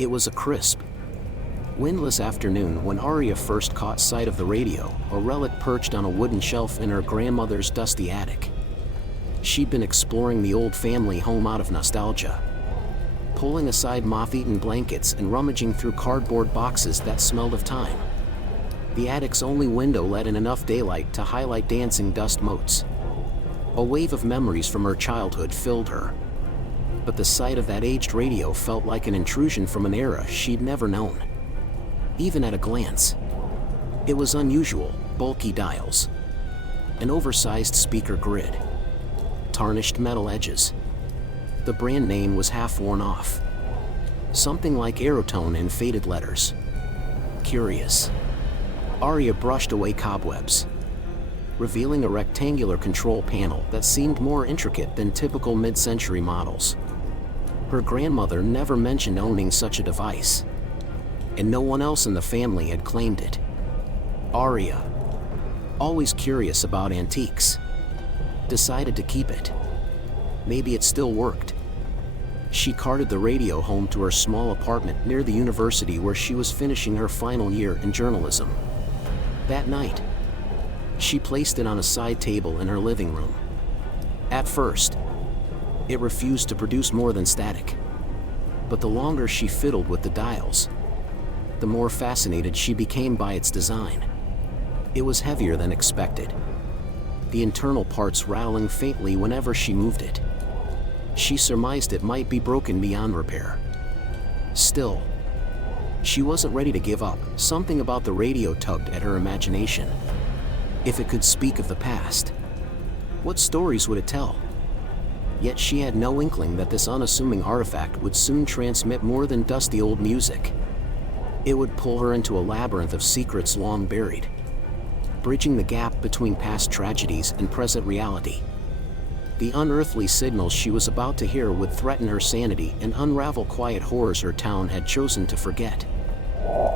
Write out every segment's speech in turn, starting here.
It was a crisp, windless afternoon when Aria first caught sight of the radio, a relic perched on a wooden shelf in her grandmother's dusty attic. She'd been exploring the old family home out of nostalgia, pulling aside moth-eaten blankets and rummaging through cardboard boxes that smelled of time. The attic's only window let in enough daylight to highlight dancing dust motes. A wave of memories from her childhood filled her, but the sight of that aged radio felt like an intrusion from an era she'd never known. Even at a glance, it was unusual: bulky dials, an oversized speaker grid, tarnished metal edges. The brand name was half worn off, something like Aerotone in faded letters. Curious, Aria brushed away cobwebs, revealing a rectangular control panel that seemed more intricate than typical mid-century models. Her grandmother never mentioned owning such a device, and no one else in the family had claimed it. Aria, always curious about antiques, decided to keep it. Maybe it still worked. She carted the radio home to her small apartment near the university where she was finishing her final year in journalism. That night, she placed it on a side table in her living room. At first, it refused to produce more than static. But the longer she fiddled with the dials, the more fascinated she became by its design. It was heavier than expected, the internal parts rattling faintly whenever she moved it. She surmised it might be broken beyond repair. Still, she wasn't ready to give up. Something about the radio tugged at her imagination. If it could speak of the past, what stories would it tell? Yet she had no inkling that this unassuming artifact would soon transmit more than dusty old music. It would pull her into a labyrinth of secrets long buried, bridging the gap between past tragedies and present reality. The unearthly signals she was about to hear would threaten her sanity and unravel quiet horrors her town had chosen to forget.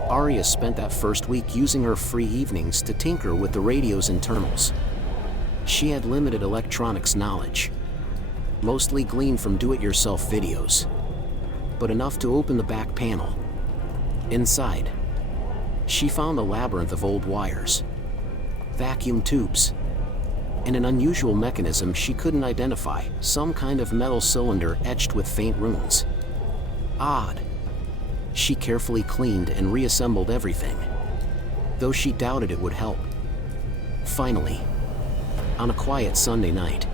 Aria spent that first week using her free evenings to tinker with the radio's internals. She had limited electronics knowledge, mostly gleaned from do-it-yourself videos, but enough to open the back panel. Inside, she found a labyrinth of old wires, vacuum tubes, and an unusual mechanism she couldn't identify, some kind of metal cylinder etched with faint runes. Odd. She carefully cleaned and reassembled everything, though she doubted it would help. Finally, on a quiet Sunday night,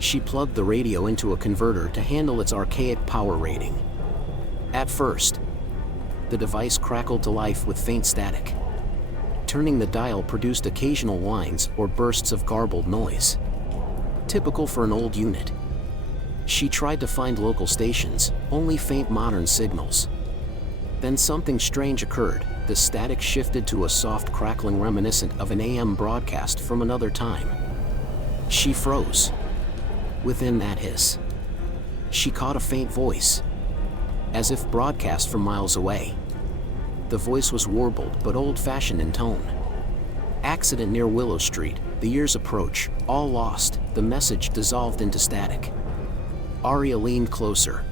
she plugged the radio into a converter to handle its archaic power rating. At first, the device crackled to life with faint static. Turning the dial produced occasional whines or bursts of garbled noise, typical for an old unit. She tried to find local stations, only faint modern signals. Then something strange occurred. The static shifted to a soft crackling reminiscent of an AM broadcast from another time. She froze. Within that hiss, she caught a faint voice, as if broadcast from miles away. The voice was warbled but old-fashioned in tone. Accident near Willow Street, the year's approach, all lost. The message dissolved into static. Aria leaned closer,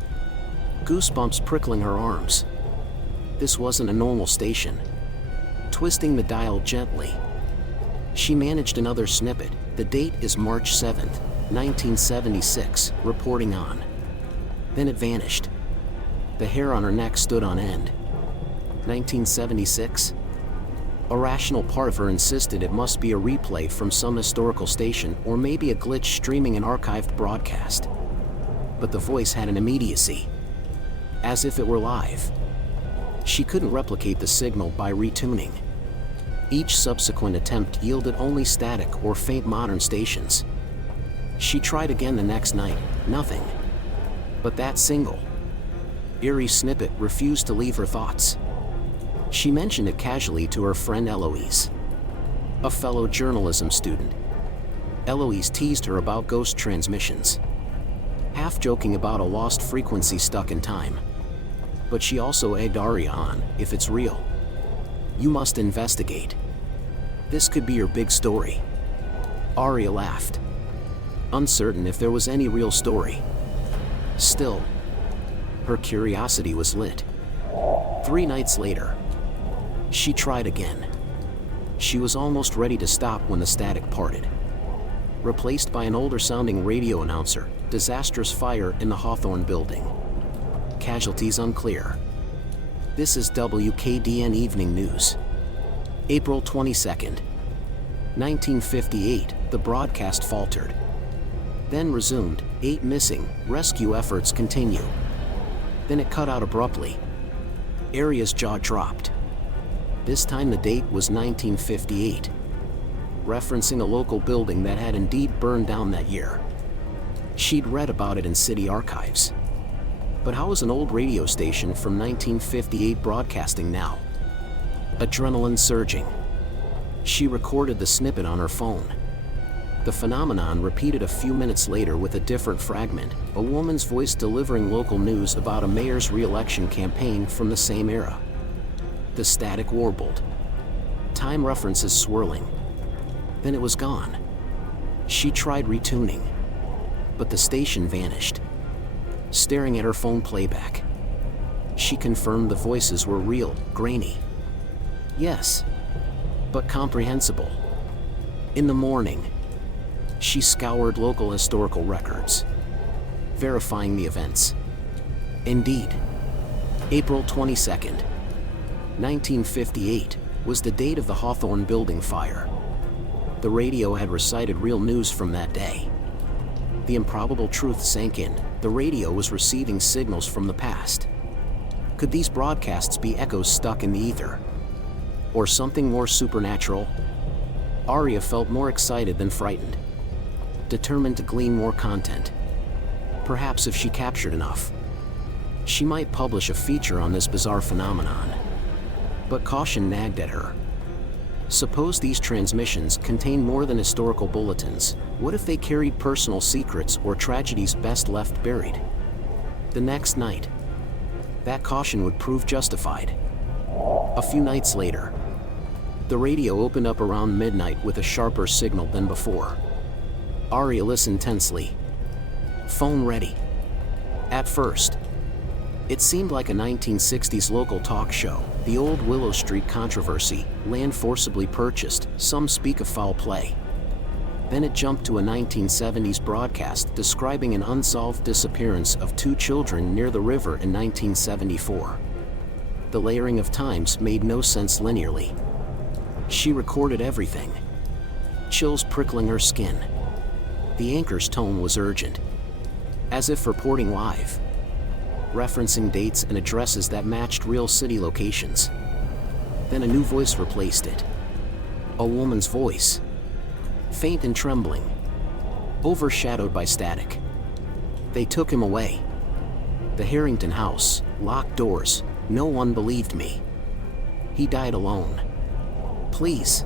goosebumps prickling her arms. This wasn't a normal station. Twisting the dial gently, she managed another snippet. The date is March 7th, 1976, reporting on. Then it vanished. The hair on her neck stood on end. 1976? A rational part of her insisted it must be a replay from some historical station, or maybe a glitch streaming an archived broadcast. But the voice had an immediacy, as if it were live. She couldn't replicate the signal by retuning. Each subsequent attempt yielded only static or faint modern stations. She tried again the next night, nothing. But that single, eerie snippet refused to leave her thoughts. She mentioned it casually to her friend Eloise, a fellow journalism student. Eloise teased her about ghost transmissions, half joking about a lost frequency stuck in time. But she also egged Aria on: if it's real, you must investigate. This could be your big story. Aria laughed, uncertain if there was any real story. Still, her curiosity was lit. 3 nights later, she tried again. She was almost ready to stop when the static parted. Replaced by an older-sounding radio announcer, disastrous fire in the Hawthorne building. Casualties unclear. This is WKDN Evening News. April 22nd, 1958, the broadcast faltered. Then resumed, 8 missing, rescue efforts continue. Then it cut out abruptly. Aria's jaw dropped. This time the date was 1958, referencing a local building that had indeed burned down that year. She'd read about it in city archives. But how was an old radio station from 1958 broadcasting now? Adrenaline surging. She recorded the snippet on her phone. The phenomenon repeated a few minutes later with a different fragment, a woman's voice delivering local news about a mayor's re-election campaign from the same era. The static warbled. Time references swirling. Then it was gone. She tried retuning, but the station vanished. Staring at her phone playback, she confirmed the voices were real, grainy. Yes, but comprehensible. In the morning, she scoured local historical records, verifying the events. Indeed, April 22nd, 1958 was the date of the Hawthorne building fire. The radio had recited real news from that day. The improbable truth sank in. The radio was receiving signals from the past. Could these broadcasts be echoes stuck in the ether? Or something more supernatural? Aria felt more excited than frightened, determined to glean more content. Perhaps if she captured enough, she might publish a feature on this bizarre phenomenon. But caution nagged at her. Suppose these transmissions contain more than historical bulletins. What if they carried personal secrets or tragedies best left buried? The next night, that caution would prove justified. A few nights later, the radio opened up around midnight with a sharper signal than before. Aria listened tensely. Phone ready. At first, it seemed like a 1960s local talk show. The old Willow Street controversy, land forcibly purchased, some speak of foul play. Then it jumped to a 1970s broadcast describing an unsolved disappearance of 2 children near the river in 1974. The layering of times made no sense linearly. She recorded everything, chills prickling her skin. The anchor's tone was urgent, as if reporting live, referencing dates and addresses that matched real city locations. Then a new voice replaced it. A woman's voice, faint and trembling, overshadowed by static. They took him away. The Harrington House, locked doors, no one believed me. He died alone. Please,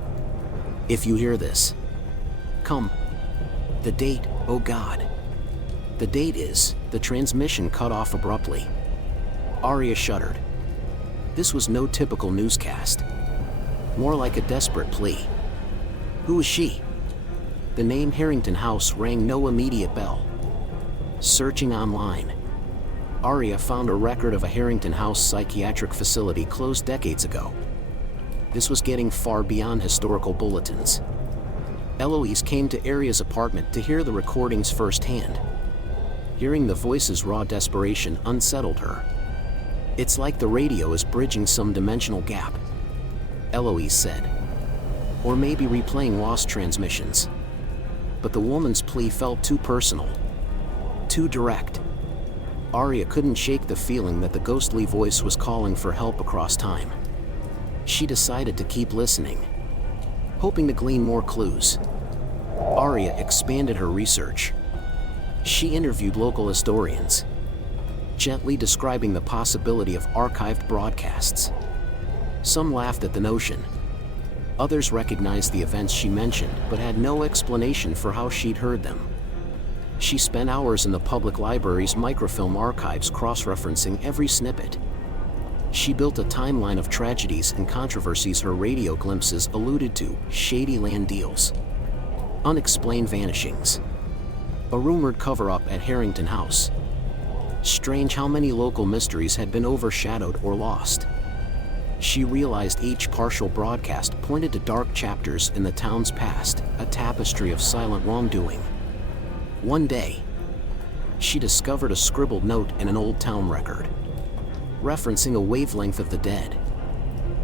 if you hear this, come. The date, oh God. The date is, the transmission cut off abruptly. Aria shuddered. This was no typical newscast. More like a desperate plea. Who was she? The name Harrington House rang no immediate bell. Searching online, Aria found a record of a Harrington House psychiatric facility closed decades ago. This was getting far beyond historical bulletins. Eloise came to Aria's apartment to hear the recordings firsthand. Hearing the voices' raw desperation unsettled her. It's like the radio is bridging some dimensional gap, Eloise said. Or maybe replaying lost transmissions. But the woman's plea felt too personal, too direct. Aria couldn't shake the feeling that the ghostly voice was calling for help across time. She decided to keep listening, hoping to glean more clues. Aria expanded her research. She interviewed local historians, gently describing the possibility of archived broadcasts. Some laughed at the notion. Others recognized the events she mentioned but had no explanation for how she'd heard them. She spent hours in the public library's microfilm archives cross-referencing every snippet. She built a timeline of tragedies and controversies her radio glimpses alluded to: shady land deals, unexplained vanishings, a rumored cover-up at Harrington House. Strange how many local mysteries had been overshadowed or lost. She realized each partial broadcast pointed to dark chapters in the town's past, a tapestry of silent wrongdoing. One day, she discovered a scribbled note in an old town record, referencing a wavelength of the dead.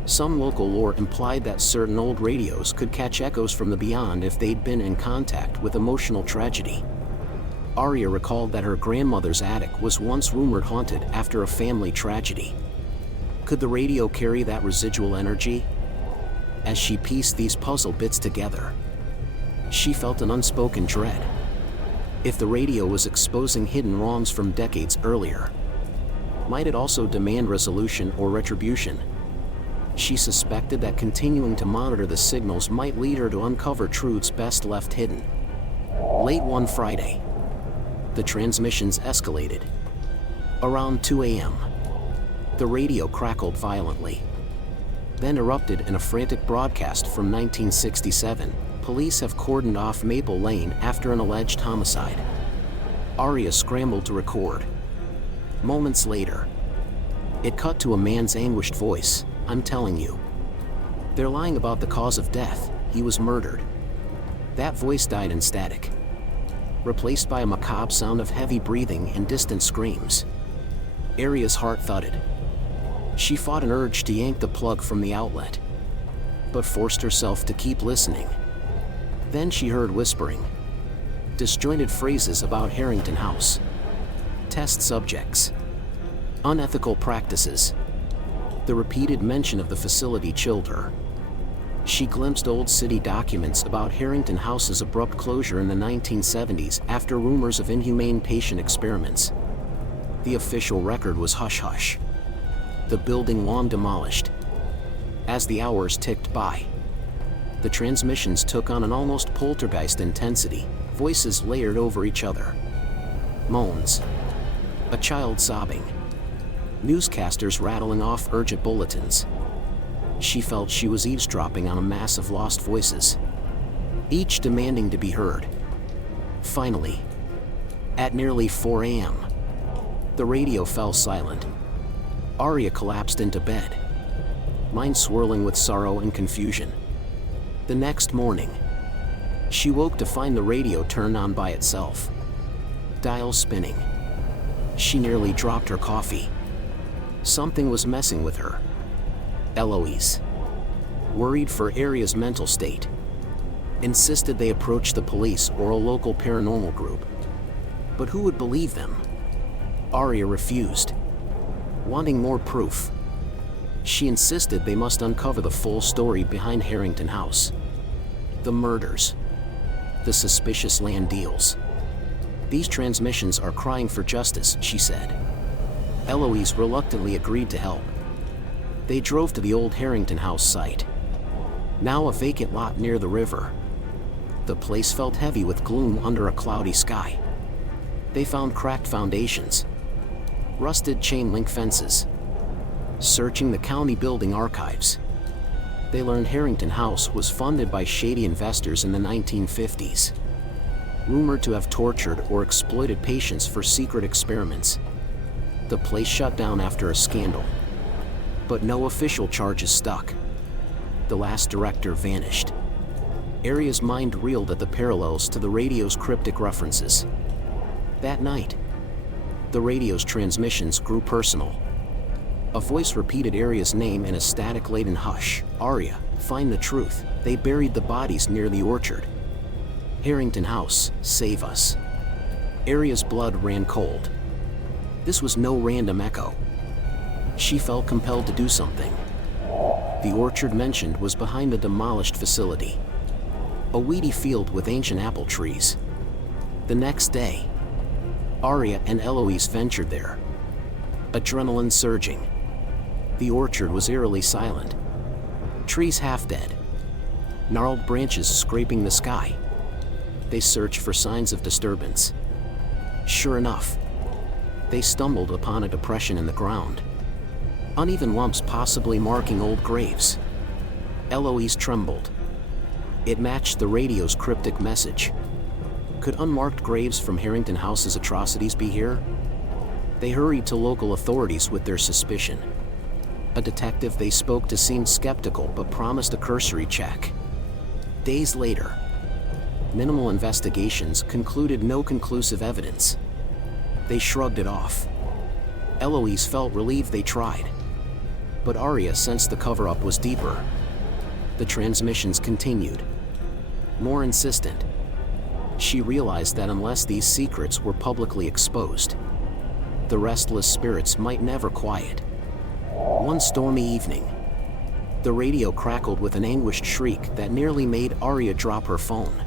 Some local lore implied that certain old radios could catch echoes from the beyond if they'd been in contact with emotional tragedy. Aria recalled that her grandmother's attic was once rumored haunted after a family tragedy. Could the radio carry that residual energy? As she pieced these puzzle bits together, she felt an unspoken dread. If the radio was exposing hidden wrongs from decades earlier, might it also demand resolution or retribution? She suspected that continuing to monitor the signals might lead her to uncover truths best left hidden. Late one Friday, the transmissions escalated. Around 2 a.m., the radio crackled violently, then erupted in a frantic broadcast from 1967. Police have cordoned off Maple Lane after an alleged homicide. Aria scrambled to record. Moments later, it cut to a man's anguished voice. "I'm telling you. They're lying about the cause of death. He was murdered." That voice died in static, replaced by a macabre sound of heavy breathing and distant screams. Aria's heart thudded. She fought an urge to yank the plug from the outlet, but forced herself to keep listening. Then she heard whispering, disjointed phrases about Harrington House, test subjects, unethical practices. The repeated mention of the facility chilled her. She glimpsed old city documents about Harrington House's abrupt closure in the 1970s after rumors of inhumane patient experiments. The official record was hush-hush, the building long demolished. As the hours ticked by, the transmissions took on an almost poltergeist intensity, voices layered over each other. Moans, a child sobbing, newscasters rattling off urgent bulletins. She felt she was eavesdropping on a mass of lost voices, each demanding to be heard. Finally, at nearly 4 a.m., the radio fell silent. Aria collapsed into bed, mind swirling with sorrow and confusion. The next morning, she woke to find the radio turned on by itself, dial spinning. She nearly dropped her coffee. Something was messing with her. Eloise, worried for Aria's mental state, insisted they approach the police or a local paranormal group. But who would believe them? Aria refused, wanting more proof. She insisted they must uncover the full story behind Harrington House. The murders, the suspicious land deals. These transmissions are crying for justice, she said. Eloise reluctantly agreed to help. They drove to the old Harrington House site, now a vacant lot near the river. The place felt heavy with gloom under a cloudy sky. They found cracked foundations, rusted chain-link fences. Searching the county building archives, they learned Harrington House was funded by shady investors in the 1950s, rumored to have tortured or exploited patients for secret experiments. The place shut down after a scandal, but no official charges stuck. The last director vanished. Aria's mind reeled at the parallels to the radio's cryptic references. That night, the radio's transmissions grew personal. A voice repeated Aria's name in a static-laden hush. "Aria, find the truth. They buried the bodies near the orchard. Harrington House, save us." Aria's blood ran cold. This was no random echo. She felt compelled to do something. The orchard mentioned was behind the demolished facility, a weedy field with ancient apple trees. The next day, Aria and Eloise ventured there, adrenaline surging. The orchard was eerily silent, trees half dead, gnarled branches scraping the sky. They searched for signs of disturbance. Sure enough, they stumbled upon a depression in the ground, uneven lumps possibly marking old graves. Eloise trembled. It matched the radio's cryptic message. Could unmarked graves from Harrington House's atrocities be here? They hurried to local authorities with their suspicion. A detective they spoke to seemed skeptical but promised a cursory check. Days later, minimal investigations concluded no conclusive evidence. They shrugged it off. Eloise felt relieved they tried. But Aria sensed the cover-up was deeper. The transmissions continued, more insistent. She realized that unless these secrets were publicly exposed, the restless spirits might never quiet. One stormy evening, the radio crackled with an anguished shriek that nearly made Aria drop her phone.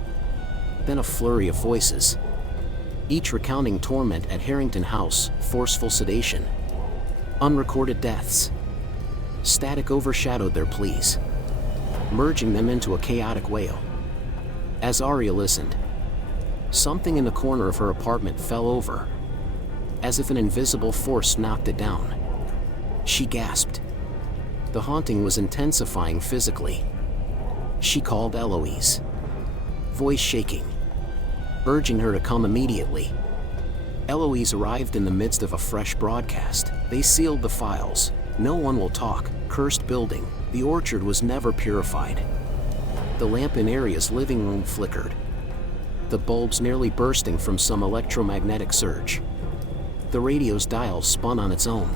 Then a flurry of voices, each recounting torment at Harrington House, forceful sedation, unrecorded deaths. Static overshadowed their pleas, merging them into a chaotic wail. As Aria listened, something in the corner of her apartment fell over, as if an invisible force knocked it down. She gasped. The haunting was intensifying physically. She called Eloise, voice shaking, urging her to come immediately. Eloise arrived in the midst of a fresh broadcast. They sealed the files. No one will talk. Cursed building. The orchard was never purified. The lamp in Aria's living room flickered, the bulbs nearly bursting from some electromagnetic surge. The radio's dial spun on its own,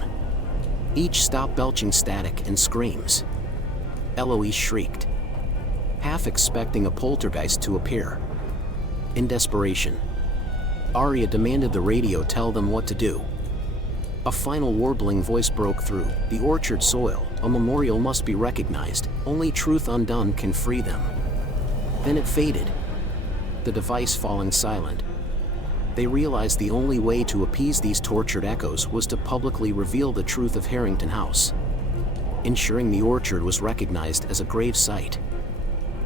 each stop belching static and screams. Eloise shrieked, half expecting a poltergeist to appear. In desperation, Aria demanded the radio tell them what to do. A final warbling voice broke through. The orchard soil, a memorial must be recognized. Only truth undone can free them. Then it faded, the device falling silent. They realized the only way to appease these tortured echoes was to publicly reveal the truth of Harrington House, ensuring the orchard was recognized as a grave site.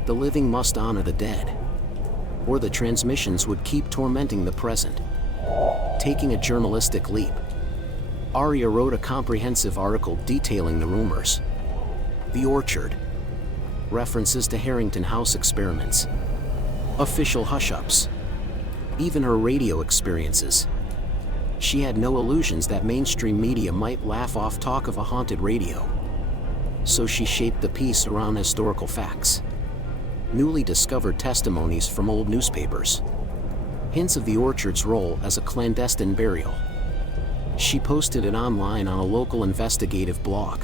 The living must honor the dead, or the transmissions would keep tormenting the present. Taking a journalistic leap, Aria wrote a comprehensive article detailing the rumors. The orchard, references to Harrington House experiments, official hush-ups, even her radio experiences. She had no illusions that mainstream media might laugh off talk of a haunted radio. So she shaped the piece around historical facts, newly discovered testimonies from old newspapers, hints of the orchard's role as a clandestine burial. She posted it online on a local investigative blog.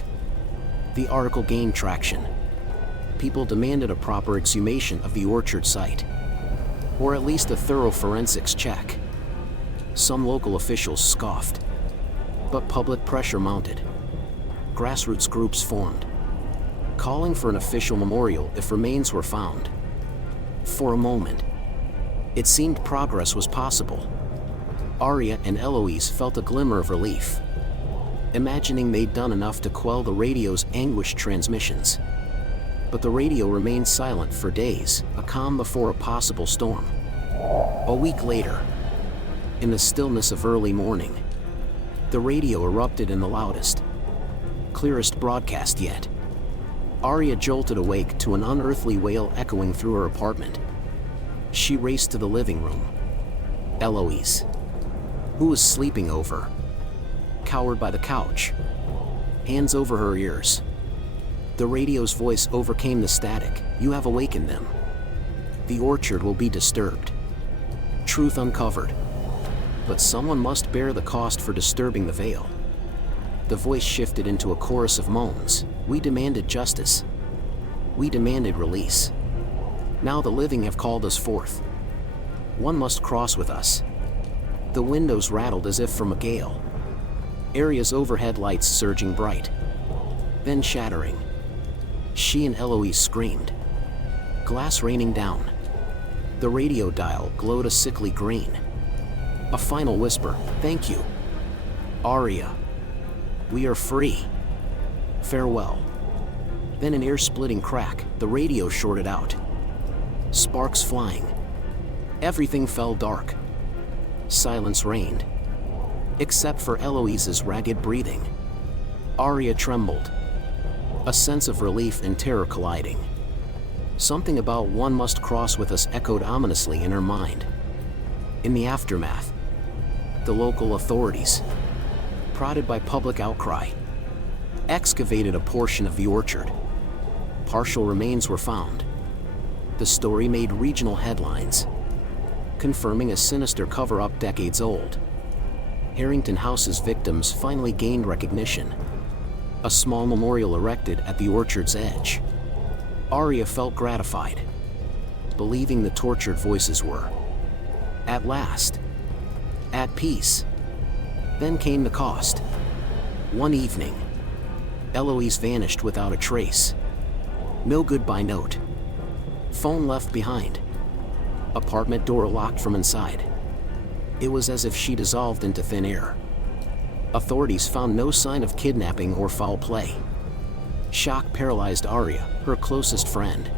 The article gained traction. People demanded a proper exhumation of the orchard site, or at least a thorough forensics check. Some local officials scoffed, but public pressure mounted. Grassroots groups formed, calling for an official memorial if remains were found. For a moment, it seemed progress was possible. Aria and Eloise felt a glimmer of relief, imagining they'd done enough to quell the radio's anguished transmissions. But the radio remained silent for days, a calm before a possible storm. A week later, in the stillness of early morning, the radio erupted in the loudest, clearest broadcast yet. Aria jolted awake to an unearthly wail echoing through her apartment. She raced to the living room. Eloise, who was sleeping over, cowered by the couch, hands over her ears. The radio's voice overcame the static. You have awakened them. The orchard will be disturbed. Truth uncovered. But someone must bear the cost for disturbing the veil. The voice shifted into a chorus of moans. We demanded justice. We demanded release. Now the living have called us forth. One must cross with us. The windows rattled as if from a gale. Aria's overhead lights surging bright, then shattering. She and Eloise screamed. Glass raining down. The radio dial glowed a sickly green. A final whisper, thank you, Aria. We are free. Farewell. Then an ear-splitting crack, the radio shorted out. Sparks flying. Everything fell dark. Silence reigned, except for Eloise's ragged breathing. Aria trembled, a sense of relief and terror colliding. Something about one must cross with us echoed ominously in her mind. In the aftermath, the local authorities, prodded by public outcry, excavated a portion of the orchard. Partial remains were found. The story made regional headlines, confirming a sinister cover-up decades old. Harrington House's victims finally gained recognition. A small memorial erected at the orchard's edge. Aria felt gratified, believing the tortured voices were, at last, at peace. Then came the cost. One evening, Eloise vanished without a trace. No goodbye note. Phone left behind. Apartment door locked from inside. It was as if she dissolved into thin air. Authorities found no sign of kidnapping or foul play. Shock paralyzed Aria, her closest friend.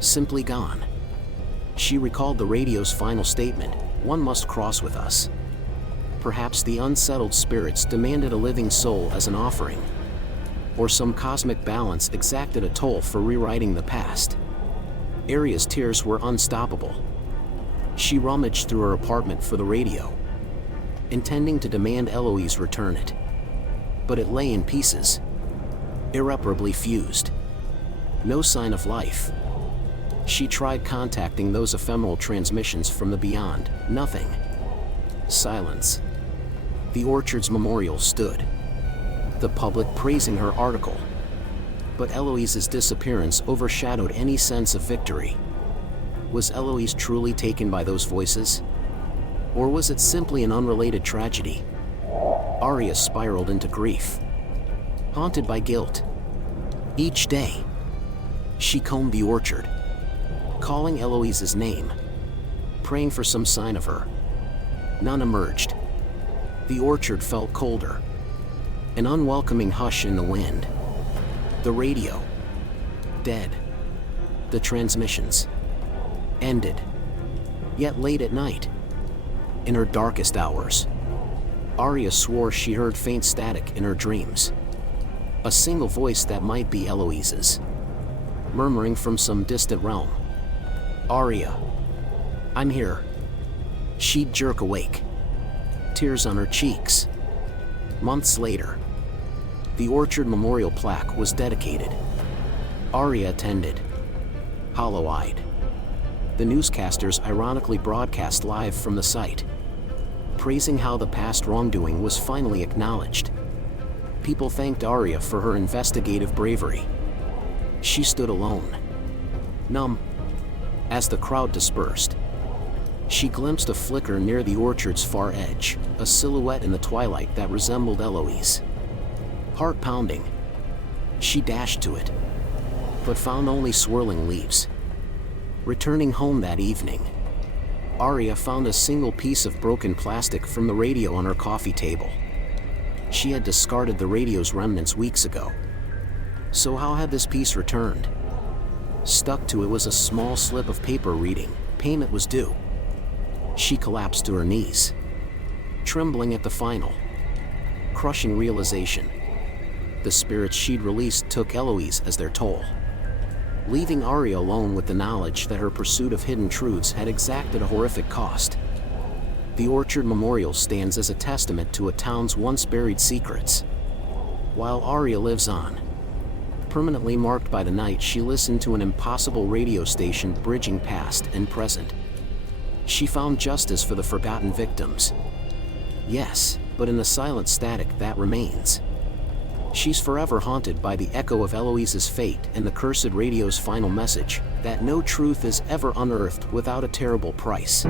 Simply gone. She recalled the radio's final statement, "One must cross with us." Perhaps the unsettled spirits demanded a living soul as an offering, or some cosmic balance exacted a toll for rewriting the past. Aria's tears were unstoppable. She rummaged through her apartment for the radio, intending to demand Eloise return it. But it lay in pieces, irreparably fused. No sign of life. She tried contacting those ephemeral transmissions from the beyond. Nothing. Silence. The orchard's memorial stood, the public praising her article. But Eloise's disappearance overshadowed any sense of victory. Was Eloise truly taken by those voices? Or was it simply an unrelated tragedy? Aria spiraled into grief, haunted by guilt. Each day, she combed the orchard, calling Eloise's name, praying for some sign of her. None emerged. The orchard felt colder, an unwelcoming hush in the wind. The radio, dead. The transmissions, ended. Yet late at night, in her darkest hours, Aria swore she heard faint static in her dreams. A single voice that might be Eloise's, murmuring from some distant realm. "Aria, I'm here." She'd jerk awake, tears on her cheeks. Months later, the orchard memorial plaque was dedicated. Aria attended, hollow-eyed. The newscasters ironically broadcast live from the site, praising how the past wrongdoing was finally acknowledged. People thanked Aria for her investigative bravery. She stood alone, numb. As the crowd dispersed, she glimpsed a flicker near the orchard's far edge, a silhouette in the twilight that resembled Eloise. Heart pounding, she dashed to it, but found only swirling leaves. Returning home that evening, Aria found a single piece of broken plastic from the radio on her coffee table. She had discarded the radio's remnants weeks ago. So how had this piece returned? Stuck to it was a small slip of paper reading, "Payment was due." She collapsed to her knees, trembling at the final, crushing realization. The spirits she'd released took Eloise as their toll, leaving Aria alone with the knowledge that her pursuit of hidden truths had exacted a horrific cost. The Orchard Memorial stands as a testament to a town's once buried secrets, while Aria lives on, permanently marked by the night she listened to an impossible radio station bridging past and present. She found justice for the forgotten victims. Yes, but in the silent static that remains, she's forever haunted by the echo of Eloise's fate and the cursed radio's final message, that no truth is ever unearthed without a terrible price.